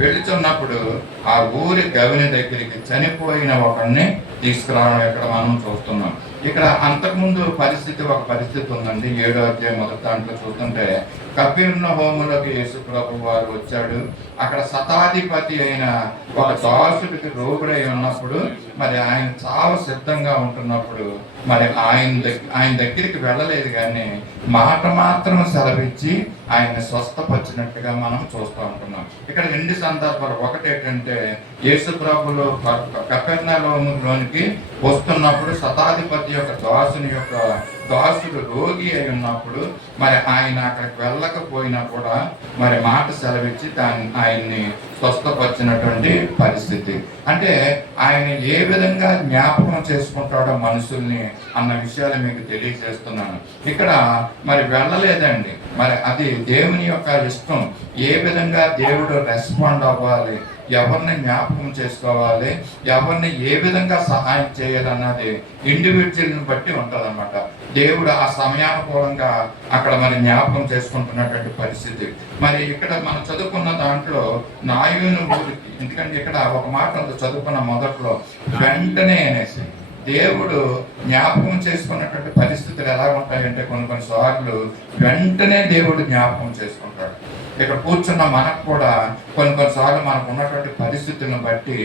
వెళుతున్నప్పుడు ఆ ఊరి గవిని దగ్గరికి చనిపోయిన ఒకరిని తీసుకురావడం ఇక్కడ మనం చూస్తున్నాం. ఇక్కడ అంతకుముందు ఒక పరిస్థితి ఉందండి. 7వ అధ్యాయం మొదటి దాంట్లో చూస్తుంటే కపెర్నహూములోకి యేసు ప్రభు వారు వచ్చాడు. అక్కడ శతాధిపతి అయిన ఒక దాసుడికి రోగుడై ఉన్నప్పుడు, మరి ఆయన చావు సిద్ధంగా ఉంటున్నప్పుడు, మరి ఆయన దగ్గరికి వెళ్ళలేదు, కానీ మాట మాత్రం సెలవిచ్చి ఆయన్ని స్వస్థపరిచినట్టుగా మనం చూస్తూ ఉంటున్నాం. ఇక్కడ 2 సందర్భాలు. ఒకటి ఏంటంటే, యేసు ప్రభులు కపెర్నహూములోనికి వస్తున్నప్పుడు శతాధిపతి యొక్క దాసుడు రోగి అయి ఉన్నప్పుడు, మరి ఆయన అక్కడికి వెళ్ళకపోయినా కూడా మరి మాట సెలవిచ్చి ఆయన్ని స్వస్థపరిచినటువంటి పరిస్థితి. అంటే ఆయన ఏ విధంగా జ్ఞాపకం చేసుకుంటాడో మనుషుల్ని అన్న విషయాలు మీకు తెలియజేస్తున్నాను. ఇక్కడ మరి వెళ్ళలేదండి, మరి అది దేవుని యొక్క ఇష్టం. ఏ విధంగా దేవుడు రెస్పాండ్ అవ్వాలి, ఎవరిని జ్ఞాపకం చేసుకోవాలి, ఎవరిని ఏ విధంగా సహాయం చేయాలన్నది ఇండివిజువల్ని బట్టి ఉంటుంది అన్నమాట. దేవుడు ఆ సమయానుకూలంగా అక్కడ మరి జ్ఞాపకం చేసుకుంటున్నటువంటి పరిస్థితి. మరి ఇక్కడ మనం చదువుకున్న దాంట్లో నాయుని ఊరికి, ఎందుకంటే ఇక్కడ ఒక మాట చదువుకున్న మొదట్లో వెంటనే అనేసి దేవుడు జ్ఞాపకం చేసుకున్నటువంటి పరిస్థితులు ఎలా ఉంటాయంటే, కొన్ని సార్లు వెంటనే దేవుడు జ్ఞాపకం చేసుకుంటాడు. ఇక్కడ కూర్చున్న మనకు కూడా కొన్నిసార్లు మనకు ఉన్నటువంటి పరిస్థితులను బట్టి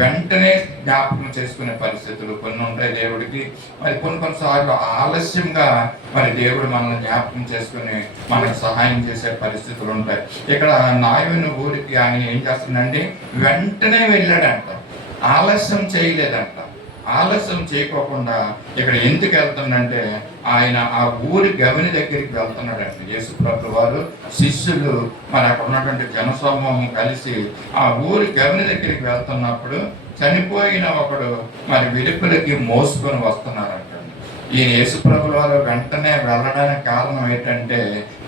వెంటనే జ్ఞాపకం చేసుకునే పరిస్థితులు కొన్ని ఉంటాయి దేవుడికి. మరి కొన్నిసార్లు ఆలస్యంగా మరి దేవుడు మనల్ని జ్ఞాపకం చేసుకుని మనకు సహాయం చేసే పరిస్థితులు ఉంటాయి. ఇక్కడ నాయుని ఊరికి ఆయన ఏం చేస్తుందండి, వెంటనే వెళ్ళాడంట, ఆలస్యం చేయలేదంట. ఆలస్యం చేయకోకుండా ఇక్కడ ఎందుకు వెళ్తుందంటే, ఆయన ఆ ఊరి గవిని దగ్గరికి వెళ్తున్నాడండి. యేసు ప్రభు వారు శిష్యులు మరి అక్కడ ఉన్నటువంటి జనసమూహం కలిసి ఆ ఊరి గవిని దగ్గరికి వెళ్తున్నప్పుడు చనిపోయిన ఒకడు మరి వెలుపలికి మోసుకొని వస్తున్నారంట. ఈ యేసు ప్రభు వారు వెంటనే వెళ్ళడానికి కారణం ఏంటంటే,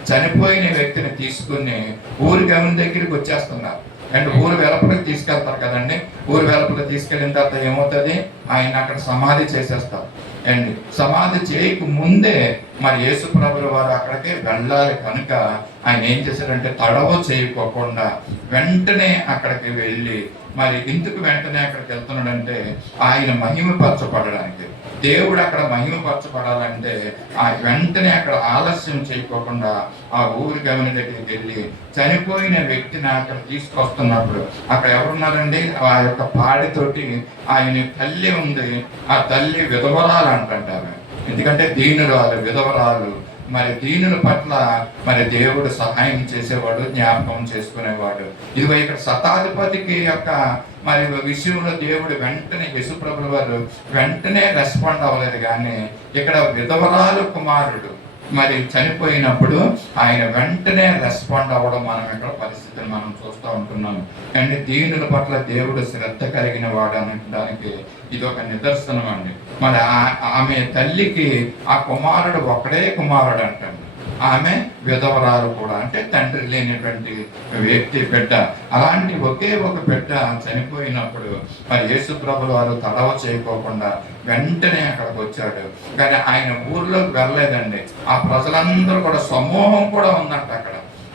చనిపోయిన వ్యక్తిని తీసుకుని ఊరి గవిని దగ్గరికి వచ్చేస్తున్నారు. అండ్ ఊరు వెలుపలికి తీసుకెళ్తారు కదండి. ఊరు వెలుపలికి తీసుకెళ్ళిన తర్వాత ఏమవుతుంది, ఆయన అక్కడ సమాధి చేసేస్తారు. అండ్ సమాధి చేయక ముందే మరి యేసు ప్రభుల వారు అక్కడికి వెళ్ళాలి కనుక ఆయన ఏం చేశారంటే, తడవ చేయకోకుండా వెంటనే అక్కడికి వెళ్ళి, మరి ఎందుకు వెంటనే అక్కడికి వెళ్తున్నాడంటే, ఆయన మహిమపరచబడడానికి. దేవుడు అక్కడ మహిమపరచబడాలంటే ఆ వెంటనే అక్కడ ఆలస్యం చేయకోకుండా ఆ ఊరి గమని దగ్గరికి వెళ్ళి చనిపోయిన వ్యక్తిని అక్కడ తీసుకొస్తున్నప్పుడు అక్కడ ఎవరున్నారండి, ఆ యొక్క పాడితోటి ఆయన తల్లి ఉంది. ఆ తల్లి విధవరాలు అంటారు. ఎందుకంటే దీనురాలు, విధవరాలు. మరి దీనుల పట్ల మరి దేవుడు సహాయం చేసేవాడు, జ్ఞాపకం చేసుకునేవాడు. ఇదిగో ఇక్కడ శతాధిపతికి యొక్క మరి విషయంలో దేవుడు వెంటనే యేసు ప్రభుల వారు వెంటనే రెస్పాండ్ అవ్వలేదు, కానీ ఇక్కడ విధవరాలు కుమారుడు మరి చనిపోయినప్పుడు ఆయన వెంటనే రెస్పాండ్ అవ్వడం మనం ఇక్కడ పరిస్థితిని మనం చూస్తూ ఉంటున్నాము. అండ్ దీనుల పట్ల దేవుడు శ్రద్ధ కలిగిన వాడు అనడానికి ఇది ఒక నిదర్శనం అండి. మరి ఆమె తల్లికి ఆ కుమారుడు ఒకడే కుమారుడు అంటండి. ఆమె విధవరాలు కూడా, అంటే తండ్రి లేనటువంటి వ్యక్తి బిడ్డ. అలాంటి ఒకే ఒక బిడ్డ చనిపోయినప్పుడు మరి యేసు ప్రభుల వారు తడవ చేయకోకుండా వెంటనే అక్కడికి వచ్చాడు. కానీ ఆయన ఊర్లోకి వెళ్ళలేదండి. ఆ ప్రజలందరూ కూడా సమూహం కూడా ఉందంట అక్కడ.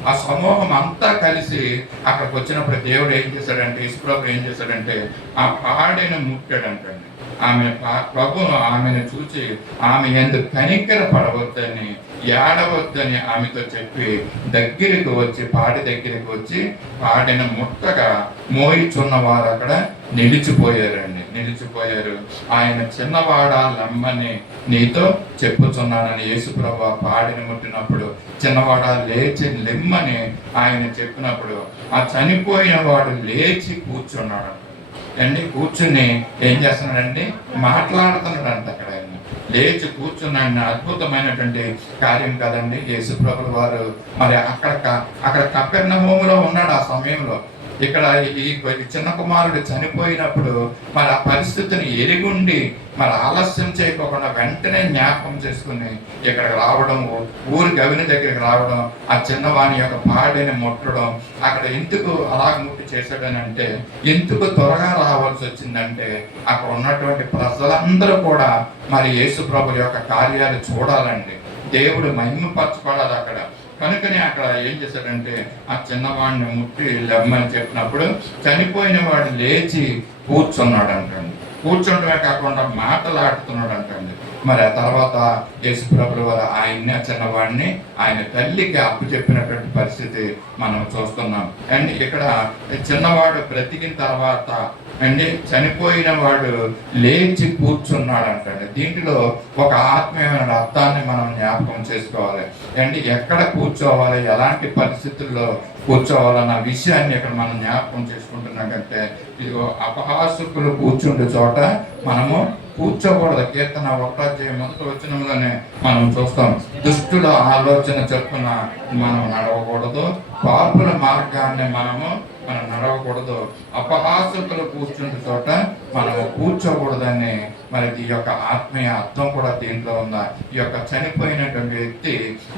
ఆ సమూహం అంతా కలిసి అక్కడికి వచ్చినప్పుడు దేవుడు ఏం చేశాడంటే, యేసు ప్రభు ఏం చేశాడంటే ఆ పాడెను ముట్టాడంటండి. ఆమె ప్రభు ఆమెను చూచి ఆమె ఎందుకు కనికర పడవద్దని, ఏడవద్దని ఆమెతో చెప్పి దగ్గరికి వచ్చి, పాడి దగ్గరికి వచ్చి పాడిన ముట్టగా మోయిచున్న వారు అక్కడ నిలిచిపోయారు. ఆయన చిన్నవాడా లమ్మని నీతో చెప్పుచున్నానని యేసు ప్రభు పాడిని ముట్టినప్పుడు చిన్నవాడా లేచి లెమ్మని ఆయన చెప్పినప్పుడు ఆ చనిపోయిన వాడు లేచి కూర్చున్నాడు అండి. కూర్చుని ఏం చేస్తున్నాడండి, మాట్లాడుతున్నాడంట. అక్కడ ఆయన లేచి కూర్చున్నాడు. అద్భుతమైనటువంటి కార్యం కదండి. యేసు ప్రభుల వారు మరి అక్కడ కపెర్నహూములో ఉన్నాడు ఆ సమయంలో. ఇక్కడ ఈ చిన్న కుమారుడు చనిపోయినప్పుడు మరి ఆ పరిస్థితిని ఎరిగుండి మరి ఆలస్యం చేయకోకుండా వెంటనే జ్ఞాపకం చేసుకుని ఇక్కడికి రావడం, ఊరి గవిని దగ్గరికి రావడం, ఆ చిన్నవాణి యొక్క పాడిని ముట్టడం. అక్కడ ఎందుకు అలా ముట్టి చేశాడని అంటే, ఎందుకు త్వరగా రావాల్సి వచ్చిందంటే, అక్కడ ఉన్నటువంటి ప్రజలందరూ కూడా మరి యేసు ప్రభుల యొక్క కార్యాలు చూడాలండి. దేవుడు మహిమపరచబడాలి అక్కడ. కనుకనే అక్కడ ఏం చేశాడంటే ఆ చిన్నవాడిని ముట్టి లెమ్మని చెప్పినప్పుడు చనిపోయిన వాడు లేచి కూర్చున్నాడు అంటండి. కూర్చుండమే కాకుండా మాటలాడుతున్నాడు అంటండి. మరి ఆ తర్వాత యేసుప్రభుల వారు ఆయన్ని, ఆ చిన్నవాడిని ఆయన తల్లికి అప్పు చెప్పినటువంటి పరిస్థితి మనం చూస్తున్నాం. అండ్ ఇక్కడ చిన్నవాడు బ్రతికిన తర్వాత అండి చనిపోయిన వాడు లేచి కూర్చున్నాడు అంటండి. దీంట్లో ఒక ఆత్మీయమైన అర్థాన్ని మనం జ్ఞాపకం చేసుకోవాలి. అండ్ ఎక్కడ కూర్చోవాలి, ఎలాంటి పరిస్థితుల్లో కూర్చోవాలన్న విషయాన్ని ఇక్కడ మనం జ్ఞాపకం చేసుకుంటున్నాకంటే, ఇదిగో అపహాసకులు కూర్చుండే చోట మనము కూర్చోకూడదు. కీర్తన 1:1 మనం చూస్తాం. దుష్టుల ఆలోచన చొప్పున మనం నడవకూడదు, పాపుల మార్గాన్ని మనం నడవకూడదు, అపహాసకులు కూర్చుంటే చోట మనము కూర్చోకూడదని మరి ఈ యొక్క ఆత్మీయ అర్థం కూడా దీంట్లో ఉందా. ఈ యొక్క చనిపోయినటువంటి వ్యక్తి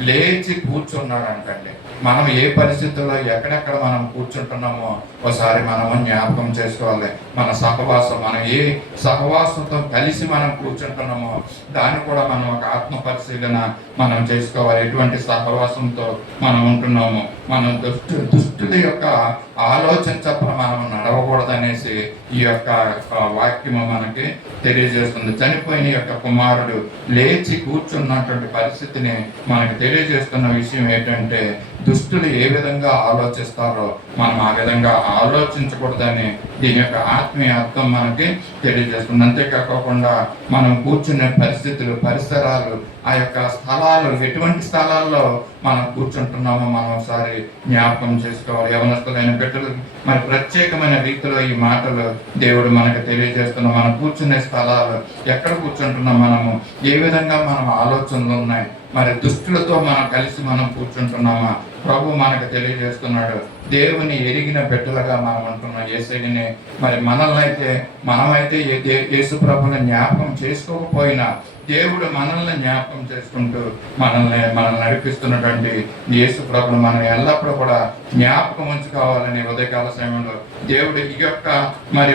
లేచి కూర్చున్నాడు అంటండి. మనం ఏ పరిస్థితుల్లో ఎక్కడెక్కడ మనం కూర్చుంటున్నామో ఒకసారి మనము జ్ఞాపకం చేసుకోవాలి. మన సహవాసం, మనం ఏ సహవాసంతో కలిసి మనం కూర్చుంటున్నామో దాన్ని కూడా మనం ఒక ఆత్మ పరిశీలన మనం చేసుకోవాలి. ఎటువంటి సహవాసంతో మనం ఉంటున్నాము, మనం దుష్టుల యొక్క ఆలోచన చొప్పున మనం నడవకూడదనేసి ఈ యొక్క వాక్యము మనకి తెలియజేస్తుంది. చనిపోయిన యొక్క కుమారుడు లేచి కూర్చున్నటువంటి పరిస్థితిని మనకి తెలియజేస్తున్న విషయం ఏంటంటే, దుష్టులు ఏ విధంగా ఆలోచిస్తారో మనం ఆ విధంగా ఆలోచించకూడదని దీని యొక్క ఆత్మీయ అర్థం మనకి తెలియజేస్తుంది. అంతేకాకుండా మనం కూర్చునే పరిస్థితులు, పరిసరాలు, ఆ యొక్క స్థలాలు, ఎటువంటి స్థలాల్లో మనం కూర్చుంటున్నామో మనం ఒకసారి జ్ఞాపకం చేసుకోవాలి. యవనస్తులైన బిడ్డలు మరి ప్రత్యేకమైన రీతిలో ఈ మాటలు దేవుడు మనకు తెలియజేస్తున్నాం. మనం కూర్చునే స్థలాలు, ఎక్కడ కూర్చుంటున్నాం, మనము ఏ విధంగా మనం ఆలోచనలు ఉన్నాయి, మరి దుష్టులతో మనం కలిసి మనం కూర్చుంటున్నామా ప్రభు మనకు తెలియజేస్తున్నాడు. దేవుని ఎరిగిన బిడ్డలుగా మనం అంటున్నాం. యేసుని మరి మనమైతే యేసు ప్రభుని జ్ఞాపకం చేసుకోకపోయినా దేవుడు మనల్ని జ్ఞాపకం చేసుకుంటూ మనల్ని నడిపిస్తున్నటువంటి యేసు ప్రభుని మనం ఎల్లప్పుడూ కూడా జ్ఞాపకం ఉంచుకోవాలని ఉదయకాల సమయంలో దేవుడు ఈ యొక్క మరి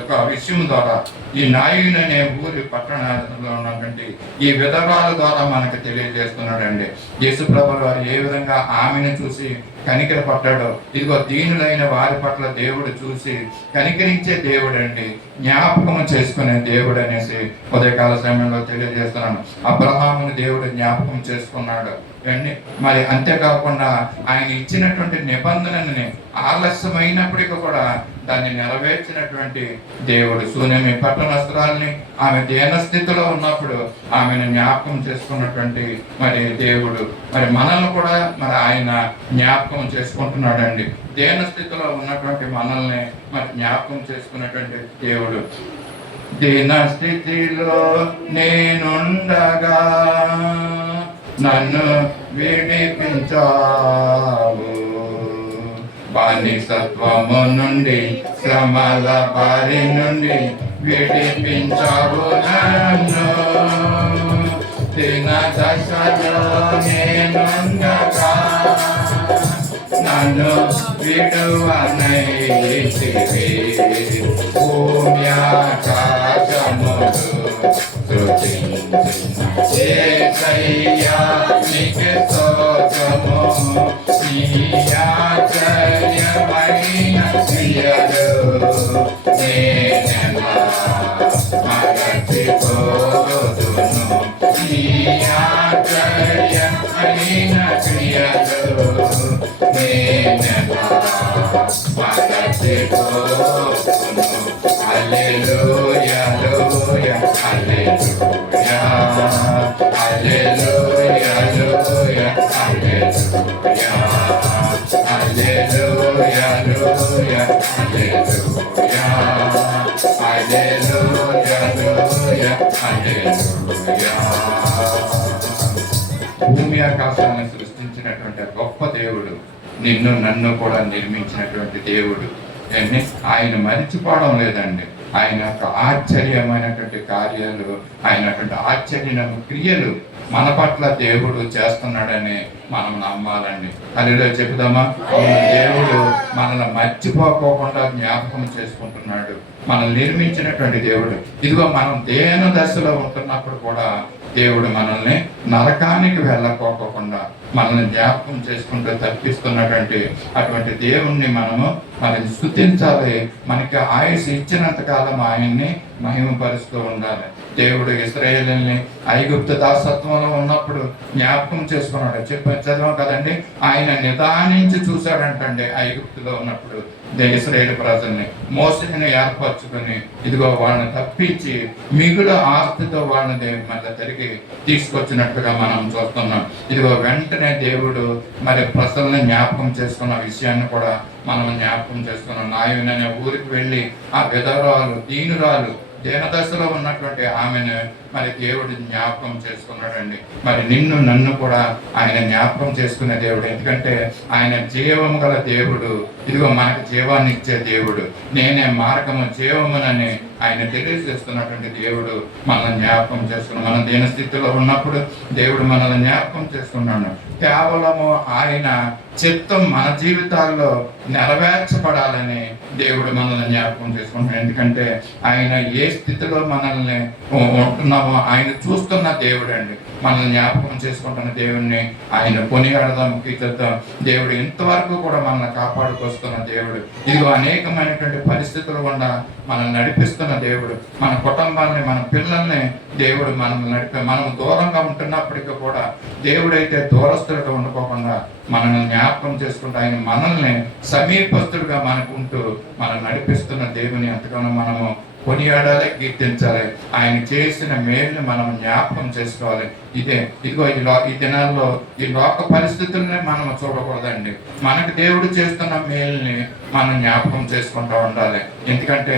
ఒక విషయం ద్వారా ఈ నాయుని అనే ఊరి పట్టణంలో ఉన్నటువంటి ఈ విధవాల ద్వారా మనకు తెలియజేస్తున్నాడండి. యేసు ప్రభుల వారు ఏ విధంగా ఆమెను చూసి కనికర పడ్డాడో, ఇదిగో దీనులైన వారి పట్ల దేవుడు చూసి కనికరించే దేవుడు అండి, జ్ఞాపకం చేసుకునే దేవుడు అనేసి ఉదయకాల సమయంలో తెలియజేస్తున్నాను. అబ్రహాముని దేవుడు జ్ఞాపకం చేసుకున్నాడు అండి. మరి అంతేకాకుండా ఆయన ఇచ్చినటువంటి నిబంధనని ఆలస్యమైనప్పటికీ కూడా దాన్ని నెరవేర్చినటువంటి దేవుడు. సూనేమి పట్టణస్తురాల్ని ఆమె దీనస్థితిలో ఉన్నప్పుడు ఆమెను జ్ఞాపకం చేసుకున్నటువంటి మరి దేవుడు మరి మనల్ని కూడా మరి ఆయన జ్ఞాపకం చేసుకుంటున్నాడండి. దీనస్థితిలో ఉన్నటువంటి మనల్ని మరి జ్ఞాపకం చేసుకున్నటువంటి దేవుడు. దీన స్థితిలో నేనుండగా నన్ను విడిపించావు, బానిసత్వము నుండి శ్రమల బారి నుండి విడిపించావు నన్ను. దీన దశలో నేనుండగా నన్ను విడువనైతివి, భూమి ఆకాశములు సృజించిన యేసయ్యా నీకు స్తోత్రము. నీ ఆశ్చర్యమైన క్రియలు నేనెలా మరచిపోదును. నీ ఆశ్చర్యమైన క్రియలు నేనెలా మరచిపోదును. హల్లెలూయా హల్లెలూయా హల్లెలూయా హల్లెలూయా హల్లెలూయా హల్లెలూయా హల్లెలూయా హల్లెలూయా హల్లెలూయా హల్లెలూయా హల్లెలూయా. భూమి ఆకాశాన్ని సృష్టించినటువంటి గొప్ప దేవుడు, నిన్ను నన్ను కూడా నిర్మించినటువంటి దేవుడు ఆయన మరిచిపోవడం లేదండి. ఆయన యొక్క ఆశ్చర్యమైనటువంటి కార్యాలు, ఆయనటువంటి ఆశ్చర్య క్రియలు మన పట్ల దేవుడు చేస్తున్నాడని మనం నమ్మాలండి. హల్లెలూయా చెబుదామా? దేవుడు మనల్ని మర్చిపోకుండా జ్ఞాపకం చేసుకుంటున్నాడు. మనల్ని నిర్మించినటువంటి దేవుడు. ఇదిగో మనం దేన దశలో ఉంటున్నప్పుడు కూడా దేవుడు మనల్ని నరకానికి వెళ్ళకోకుండా మనల్ని జ్ఞాపకం చేసుకుంటూ తప్పిస్తున్నటువంటి అటువంటి దేవుణ్ణి మనము స్తుతించాలి. మనకి ఆయుష్ ఇచ్చినంత కాలం ఆయన్ని మహిమపరుస్తూ ఉండాలి. దేవుడు ఇశ్రాయేలుని ఐగుప్తు దాసత్వంలో ఉన్నప్పుడు జ్ఞాపకం చేసుకున్నాడు. చదివాం కదండి, ఆయన నిదానించి చూశాడంటండి ఐగుప్తులో ఉన్నప్పుడు ఇశ్రాయేలు ప్రజల్ని. మోసేని ఏర్పరచుకొని ఇదిగో వాళ్ళని తప్పించి మిగులు ఆస్తితో వాళ్ళని మళ్ళీ తిరిగి తీసుకొచ్చినట్టుగా మనం చూస్తున్నాం. ఇదిగో వెంటనే దేవుడు మరి ప్రజల్ని జ్ఞాపకం చేసుకున్న విషయాన్ని కూడా మనం జ్ఞాపకం చేసుకున్నాం. నాయుని అనే ఊరికి వెళ్ళి ఆ విధవరాలు దీనురాలు దీనదశలో ఉన్నటువంటి ఆమెను మరి దేవుడు జ్ఞాపకం చేసుకున్నాడండి. మరి నిన్ను నన్ను కూడా ఆయన జ్ఞాపకం చేసుకునే దేవుడు. ఎందుకంటే ఆయన జీవము గల దేవుడు. ఇదిగో మనకు జీవాన్ని ఇచ్చే దేవుడు. నేనే మార్గము జీవమునని ఆయన తెలియజేస్తున్నటువంటి దేవుడు మనల్ని జ్ఞాపకం చేసుకున్నాడు. మన దీన స్థితిలో ఉన్నప్పుడు దేవుడు మనల్ని జ్ఞాపకం చేసుకున్నాడు. కేవలము ఆయన చిత్తం మన జీవితాల్లో నెరవేర్చబడాలని దేవుడు మనల్ని జ్ఞాపకం చేసుకుంటున్నాడు. ఎందుకంటే ఆయన ఏ స్థితిలో మనల్ని ఉంటున్నామో ఆయన చూస్తున్న దేవుడు అండి. మనల్ని జ్ఞాపకం చేసుకుంటున్న దేవుడిని ఆయన కొనియాడదాం, కీర్తిద్దాం. దేవుడు ఇంతవరకు కూడా మనల్ని కాపాడుకొస్తున్న దేవుడు. ఇదిగో అనేకమైనటువంటి పరిస్థితులు గుండా మనల్ని నడిపిస్తున్న దేవుడు. మన కుటుంబాన్ని, మన పిల్లల్ని దేవుడు మనల్ని మనం దూరంగా ఉంటున్నప్పటికీ కూడా దేవుడైతే దూరస్తులుగా ఉండుకోకుండా మనల్ని జ్ఞాపకం చేసుకుంటూ ఆయన మనల్ని సమీపస్తుడుగా మనకు ఉంటూ మనం నడిపిస్తున్న దేవుని ఎంతగానో మనము కొనియాడాలి, కీర్తించాలి. ఆయన చేసిన మేలుని మనం జ్ఞాపకం చేసుకోవాలి. ఇదిగో ఈ దినాల్లో ఈ లోక పరిస్థితుల్ని మనం చూడకూడదండి. మనకు దేవుడు చేస్తున్న మేలుని మనం జ్ఞాపకం చేసుకుంటూ ఉండాలి. ఎందుకంటే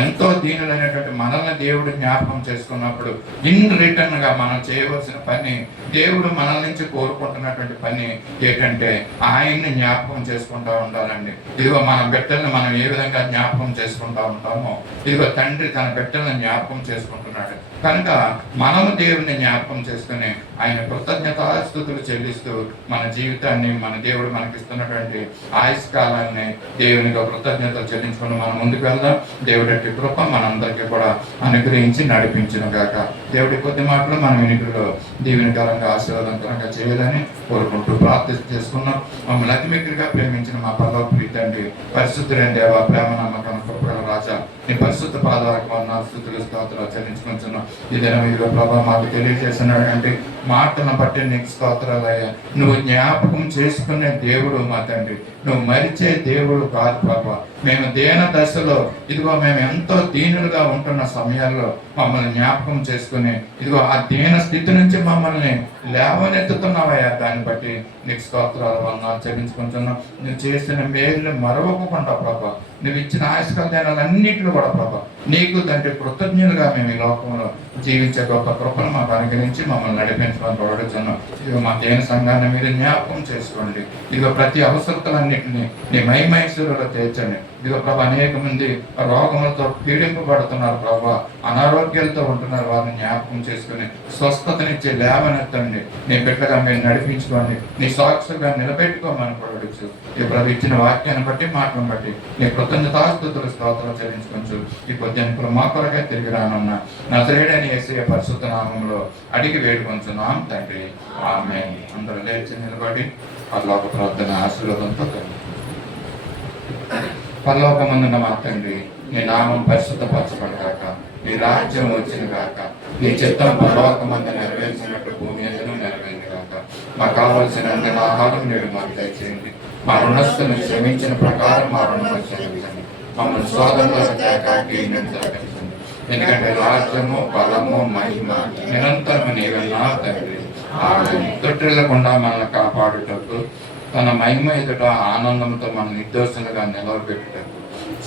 ఎంతో దీనులైనటువంటి మనల్ని దేవుడు జ్ఞాపకం చేసుకున్నప్పుడు ఇన్ రిటర్న్ గా మనం చేయవలసిన పని, దేవుడు మనల నుంచి కోరుకుంటున్నటువంటి పని ఏంటంటే ఆయన్ని జ్ఞాపకం చేసుకుంటూ ఉండాలండి. ఇదిగో మన బిడ్డల్ని మనం ఏ విధంగా జ్ఞాపకం చేసుకుంటూ ఉంటామో ఇదిగో తండ్రి తన బిడ్డలను జ్ఞాపకం చేసుకుంటున్నాడు. కనుక మనము దేవుని జ్ఞాపకం చేసుకుని ఆయన కృతజ్ఞతాస్తుతులు చెల్లిస్తూ మన జీవితాన్ని, మన దేవుడు మనకిస్తున్నటువంటి ఆయుష్కాలాన్ని దేవునికి కృతజ్ఞతలు చెల్లించుకుని మనం ముందుకు వెళ్దాం. దేవుడి కృప మనందరికీ కూడా అనుగ్రహించి నడిపించును గాక. దేవుడి కొద్ది మాటలు మన వినికిడిలో దీవెనకరంగా ఆశీర్వాదకరంగా చేయాలని కోరుకుంటూ ప్రార్థన చేసుకున్నాం. మమ్మల్ని అతి మిక్కిలిగా ప్రేమించిన మా పల్లవ ప్రీతండి, పరిశుద్ధులైన దేవ, ప్రేమ నమ్మకం కృపగల రాజా, నీ పరిశుద్ధ పాదాలకు వందనాలు, స్తుతులు స్తోత్రాలు చెల్లించుకుంటున్నాం. ఈ దినం ఇదిగో ప్రభా మాకు తెలియజేసినటువంటి మాటలను బట్టి నీకు స్తోత్రాలయ్యా. నువ్వు జ్ఞాపకం చేసుకునే దేవుడు మా తండ్రి, నువ్వు మరిచే దేవుడు కాదు ప్రభా. మేము దీన దశలో ఇదిగో మేము ఎంతో దీనులుగా ఉంటున్న సమయాల్లో మమ్మల్ని జ్ఞాపకం చేసుకుని ఇదిగో ఆ దీన స్థితి నుంచి మమ్మల్ని లేవనెత్తుతున్నావయ్యా. దాన్ని బట్టి నీకు స్తోత్రాలు వందనాలు చెల్లించుకుంటున్నాం. నువ్వు చేసిన మేలు మరవకుండా ప్రభా, నువ్వు ఇచ్చిన ఆయుష్కాలన్నింటిలో కూడా ప్రభా నీకు తండ్రి కృతజ్ఞులుగా మేము ఈ లోకంలో జీవించే గొప్ప కృపను మాకు అనుగ్రహించి మమ్మల్ని నడిపించమని కోరుచున్నాం. ఇదిగో మా దేని సంఘాన్ని మీరు జ్ఞాపకం చేసుకోండి. ఇదిగో ప్రతి అవసరతలన్నింటినీ నీ మహిమైశ్వరులో తీర్చండి. ఇదిగో ప్రభా అనేక మంది రోగములతో పీడింపబడుతున్నారు ప్రభా, అనారోగ్యాలతో ఉంటున్నారు. వారిని జ్ఞాపకం చేసుకుని స్వస్థతనిచ్చే లేవనెత్తండి. నీ బిడ్డగా మీరు నడిపించుకోండి, నీ సాక్షులుగా నిలబెట్టుకోమని కోరవచ్చు. ఈ ప్రభు ఇచ్చిన వాక్యాన్ని బట్టి, మాటను బట్టి నీ కృతజ్ఞతాస్తుతులు స్తోత్రాలు చెల్లించుకోవచ్చు. ఈ కొద్దింపులు మా కొరగా తిరిగి రానున్న నజరేయుడైన యేసయ్య పరిశుద్ధ నామములో అడిగి వేడుకొంచున్నాం తండ్రి, ఆమేన్. అందరూ లేచి నిలబడి పరలోక ప్రార్థన ఆశీర్వాదంతో పరలోకమందున్న మా తండ్రి, నీ నామం పరిశుద్ధపరచబడగాక, నీ రాజ్యం వచ్చిన గాక, నీ చిత్తం పరలోకమందు నెరవేర్చినట్టు భూమి అందరూ నెరవేరు గాక. మాకు కావలసిన ఆహారం నేడు మాకు దయచేయండి. మా రుణస్థులను క్షమించిన ప్రకారం మా రుణం క్షమించండి. మమ్మల్ని శోధనలో జరిగించండి. ఎందుకంటే రాజ్యము, బలము, మహిమ నిరంతరము నీవన్నా తండ్రి, ఆమేన్. తొట్టిల్లకుండా మనల్ని కాపాడుటకు, తన మహిమ ఎదుట ఆనందంతో మన నిర్దోషులుగా నిలవబెట్టుటకు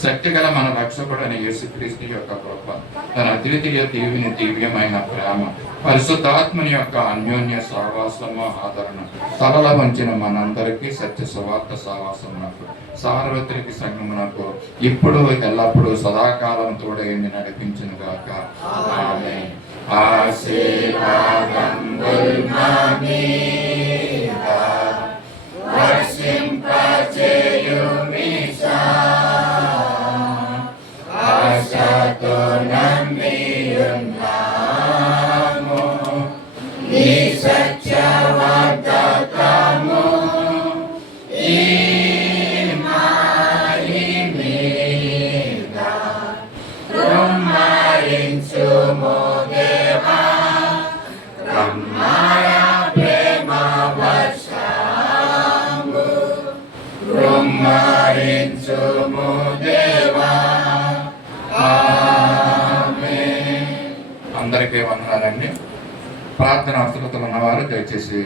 శక్తిగల మన రక్షకుడైన యేసుక్రీస్తు యొక్క కృప, తన అద్వితీయ దివ్యమైన ప్రేమ, పరిశుద్ధాత్మని యొక్క అన్యోన్య సహవాసము, ఆదరణ తలల వంచిన మనందరికీ సత్య సువార్త సహవాసమునకు, సార్వత్రిక సంఘమునకు ఇప్పుడు ఎల్లప్పుడూ సదాకాలం తోడైంది నడిపించును గాక. ఆమేన్. Romare అందరికీ వందనాలండి. ప్రార్థన అవసరతలు ఉన్నవారు దయచేసి